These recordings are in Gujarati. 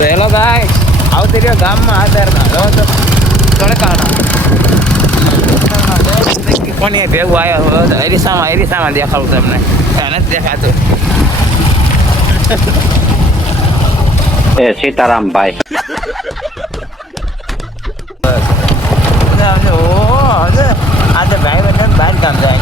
તો હેલો ગાઈસ, આવતી રહ્યો ગામમાં આધારના જો તો તડકાના કોની ભેગું આવ્યો એરિસામાં દેખાડું તમને નથી દેખાતું. એ સીતારામભાઈ આજે ભાઈ બહેન બહાર કામ જાય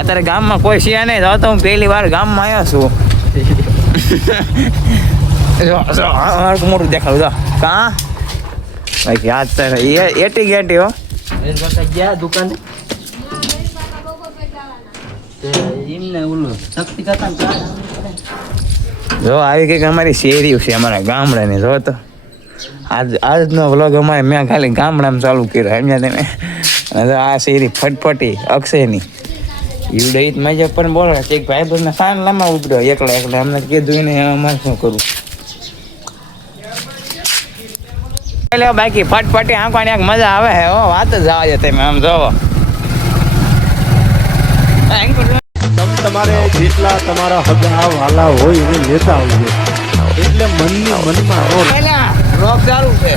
અત્યારે ગામમાં કોઈ છે નહીં. તો હું પહેલી વાર ગામમાં આવ્યો છું. મોટું દેખાડું કા ભાઈ યાદ તારે એટી ગેટી હો ગયા દુકાને એમને ઓલું શક્તિ કરતા જો આવી કંઈક અમારી શેરી છે અમારા ગામડાની. જો તો આજનો વ્લોગ અમારે મેં ખાલી ગામડામાં ચાલુ કર્યો એમને તમે. અને આ શેરી ફટફટી અક્ષયની યુડઈ મજા પણ બોલે એક ભાઈ બંને સાન લાંબા ઉભર્યો એકલા અમને કીધું ને અમારે શું કરવું. બાકી ફટફટી આંકવાની એક મજા આવે છે. વાત જ જવા દે તમે આમ જોવો. તમારે જેટલા તમારા હગા વાલા હોય એને લેતા આવજો એટલે મનમાં રોક ચાલુ છે.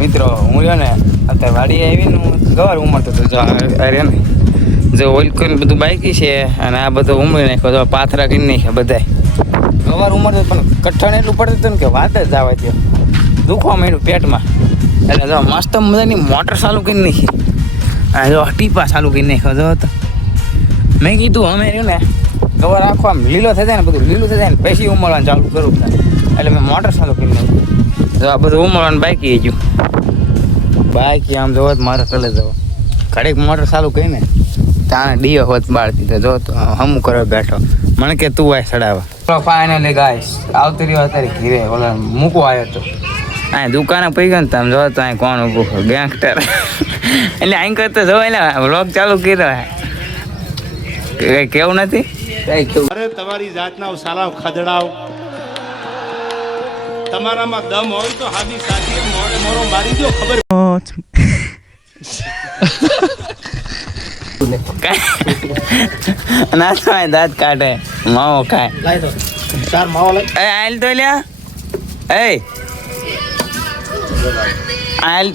મિત્રો હું રહ્યો ને અત્યારે વાડી આવીને હું ગવાર ઉમરતો હતો. અરે ને જો ઓઇલ કરીને બધું બાકી છે અને આ બધું ઉમરી નાખ્યો તો પાથરા કરી નાખ્યા બધા. ગવાર ઉમરતો પણ કઠણ એટલું પડતું હતું ને કે વાત જ આવે છે. દુખવા માંડ્યું પેટમાં. એટલે જો મસ્ત મજાની મોટર ચાલુ કરી નાખી. આ જો ટીપા ચાલુ કરી નાખ્યો જો તો મેં કીધું અમે રહ્યું ને ગવાર આખો આમ લીલો થઈ જાય ને બધું લીલું થઈ જાય ને પછી ઉમરવાનું ચાલુ કરું એટલે મેં મોટર ચાલુ કરી નાખ્યું. જો આ બધું ઉમરવાનું બાકી ગયું. બાકી આમ જોવો તો મારે ચલે જવો ઘડીક મોટર ચાલુ કરી ને તાણે ડીઓ હોત બાળતી તો જો તો હમું કરવા બેઠો મને કે તું આય ચડાવવા. ફાઇનલી ગાઈસ આવતી રહ્યો અત્યારે ઘીરે ઓલા મૂકવા આવ્યો હતો. અહીં દુકાને પી ગયો ને તમે જો તો અહીં કોણ ઊભું ગેંગસ્ટર એટલે અહીં કરતો જો એટલે વ્લોગ ચાલુ કર્યો. કઈ કેવું નથી કઈ કેવું. અરે તમારી જાતના સાલા ખદડાવ તમારામાં દમ હોય તો હાદી સાથી મોરો મારી દો ખબર. ના તો દાંત કાઢે માવો ખાય. લાઈ દો ચાર માવો લઈ આયલ તો લ્યા એ આયલ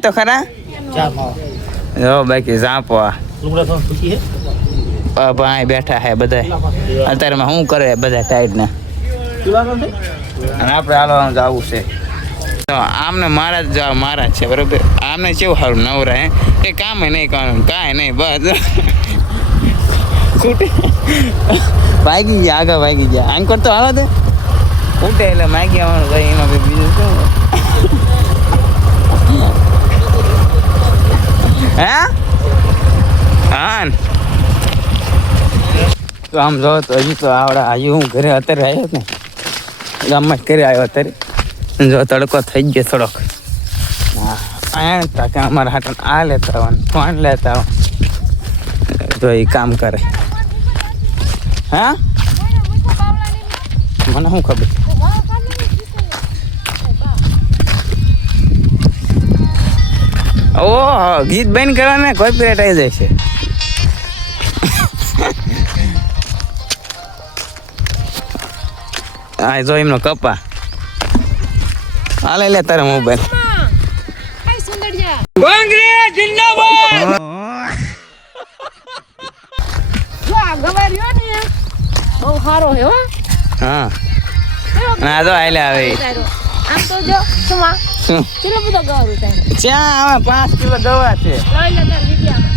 તો ખરા ચાર માવો જો બાકી ઝાંપો લુગડા તો પૂછી હે ભાઈ બેઠા હે બધા અત્યારે શું કરે બધા ટાઈટ ને અને આપણે હાલવાનું જવું છે. તો આમને મારા જ મારા જ છે બરોબર. આમને કેવું સારું નવરા હે એ કામ નહીં કરવાનું કાંઈ નહીં બસ છૂટે ભાગી ગયા આગળ ભાગી ગયા આમ કરતો હાલો દે ઉઠે એટલે માગી આવવાનું ભાઈ એમાં બીજું શું હે હા. તો આમ જો તો હજી તો આવડે હજી હું ઘરે અત્યારે આવ્યો ને ગામમાં જ ઘરે આવ્યો અત્યારે જો તડકો થઈ ગયો થોડોક. હા તાકે અમારા હાટન આ લેતા આવવાનું ફોન લેતા આવો તો એ કામ કરે. હા મને શું ખબર. ઓહો ગીત બેન કરવાને કોઈ પીરિયડ આવી જાય છે. હા જો એમનો કપા હાલે લે તારા મોબાઈલ. કોંગ્રેસ જિંદાબાદ. જો આ ગવાર્યો ને બહુ સારો હે હો. હા ના તો આલે આવે આમ તો જો સુમા શું કેટલો બધો ગવાર ઉતારે ત્યાં આમાં 5 કિલો ગવાર છે લઈ લે તાર વિડિયામાં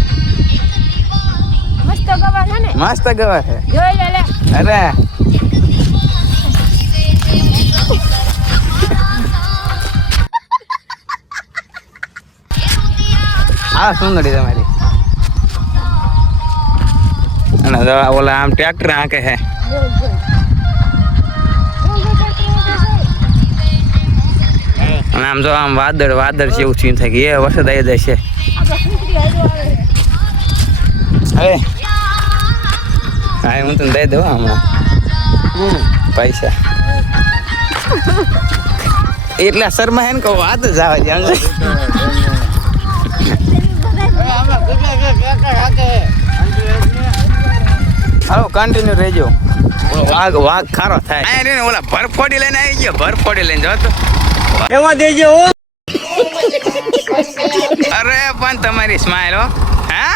મસ્ત ગવાર છે ને મસ્ત ગવાર છે જોઈ લે લે અરે આ સુંદરી તમારી અને જો ઓલા આમ ટ્રેક્ટર આંકે હે બોલ બોલ અને આમ જો આમ વાદળ જેવું સીન થાય કે એ વરસાદ આવી જાય છે આ સુંદરી હાઈડો આવે હવે હા હું તને દઈ દઉં હમણાં પૈસા એટલા શર્મા હે ને કહું વાત જ આવે છે હાલો કન્ટિન્યુ રહેજો વાઘ ખારો થાય આ રે ને ઓલા ભરફોડી લઈને આવી ગયો ભરફોડી લઈને જો તો એમાં દેજો હો અરે પણ તમારી સ્માઈલ હો હા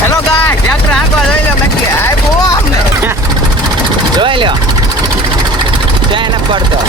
હેલો ગાય ટ્રેક્ટર હાંકવા જોઈ લો બાકી આય બો અમને જોઈ લો ક્યાંય ન પડતો